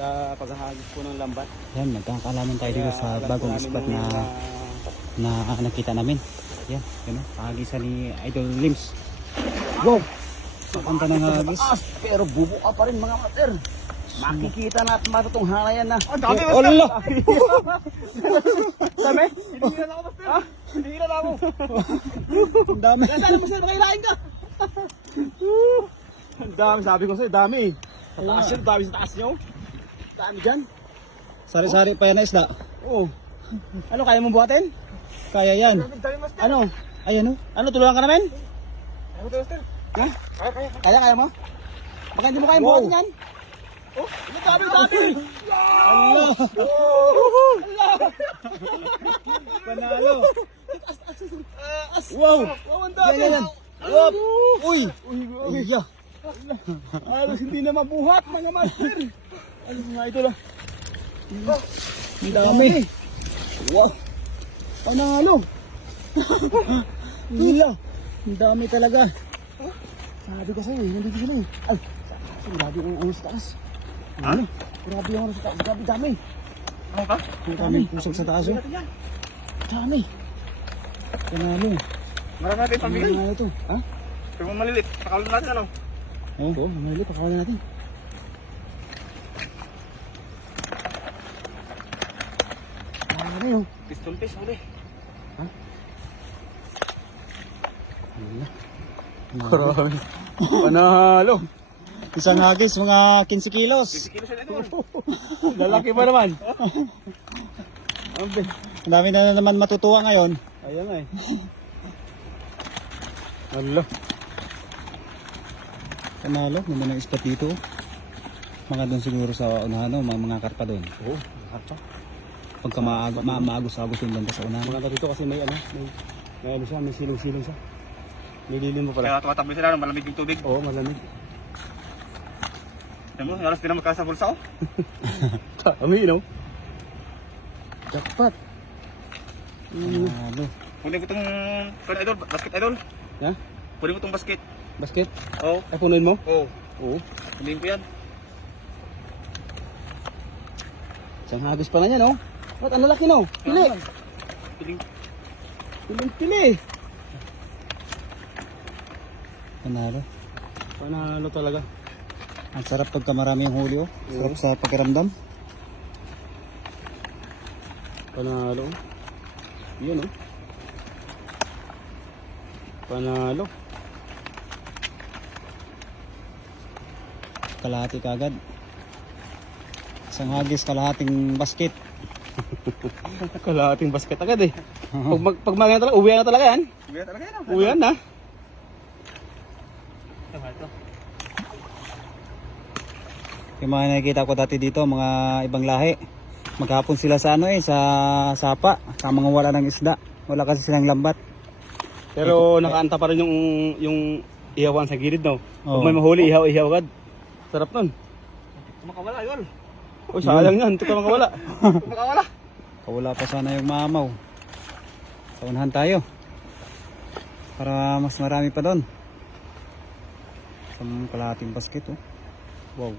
sa paghahagis po ng lambat. Yan, nagkakaalaman tayo dito sa bagong spot na nakita namin. Yan, yun o, hagisan ni Idol Lims. Wow! Pakanta ng hagis. Pero bubuka pa rin mga master. Makikita na at matutunghanan na. Ang dami, master! Allah! Dami? Hinihiran ako, master! Ha? Hinihiran ako! Ang dami. Dami, master! Makilain ka! Ang dami, sabi ko sa'yo, dami. Sa taas yun, dami sa taas nyo. Dami dyan. Sari-sari pa yan na isda. Oo. Ano, kaya mong buhatin? Kaya yan. Dami, master! Ano? Ayan o. Ano, tulungan ka namin? Kaya mo to, master? Ha? Kaya. Kaya mo? Baka hindi mo kayang Wow. buhatin yan? Oh, ang dami, dami! Allah! Panalo! Wow! Wow, ang dami! Yan. Wop! Uy! Uy, Yeah. halos hindi na mabuhat, mga master! Ano nga ito lang? Ang dami! Wow! Panalo! Hila! Ang dami talaga. Sabi ko sa'yo, nandito sila eh. Ay! Grabe yung ano sa taas. Ano? Grabe yung ano sa taas. Grabe, dami. Ano ka? Ang daming pusok sa taas o. Dami. Panalo. Marami natin Ang pamigay. mga ito. Ha? Pero kung malilit, pakalan natin ano? Oh. Mali, pakawalan natin. Dami oh. Pistol fish, huli. Grabe. Panalo. Isang hagis, mga 15 kilos. 50 kilos na ito. Lalaki pa naman. Ang dami na naman matutuwa ngayon. Ayan nga eh. Alo. Panalo, naman ang spot dito. Mga doon siguro sa unahan, no? mga karpa doon. Oo, harpa. Pagka maagos-agos yung banda sa unahan. Maganda dito kasi may ano, may ano siya, may silong-silong siya. May lilim mo pala. Kaya tumatakbo sila, malamig yung tubig. Oo, malamig. Alam mo, halos di na magkasa bulsa oh. Dami, no? Jackpot. Panalo. Kunin ko itong idol, basket idol. Ha? Kunin ko itong basket. Basket? Oo. Ay, punuin mo? Oo. Oo. Kunin ko yan. Isang hagis pa na yan, no? Ba't ang lalaki, no? Pili! Piling. Piling-pili! Panalo. Panalo talaga. Ang sarap pagka marami yung huli, oh. Sarap sa pakiramdam. Panalo. Yan, oh. Panalo. Kalahati kagad. Isang hagis, kalahating basket. Kalahating basket agad eh. Pag magana talaga, uwi na talaga yan. Uwi talaga yan. Uwi na. Ito. Yung mga nakikita ko dati dito, mga ibang lahi. Maghapon sila sa ano sa sapa, sa mga wala ng isda. Wala kasi silang lambat. Pero nakaanta pa rin yung ihawan sa gilid, no? Pag Oo. may mahuli, ihaw agad. Sarap nun. Makawala yun. Uy, sayang yan. Hindi ka makawala. Makawala. Wala pa sana yung mamaw. Sa unahan tayo. Para mas marami pa doon. Isang kalahating basket, oh. Wow.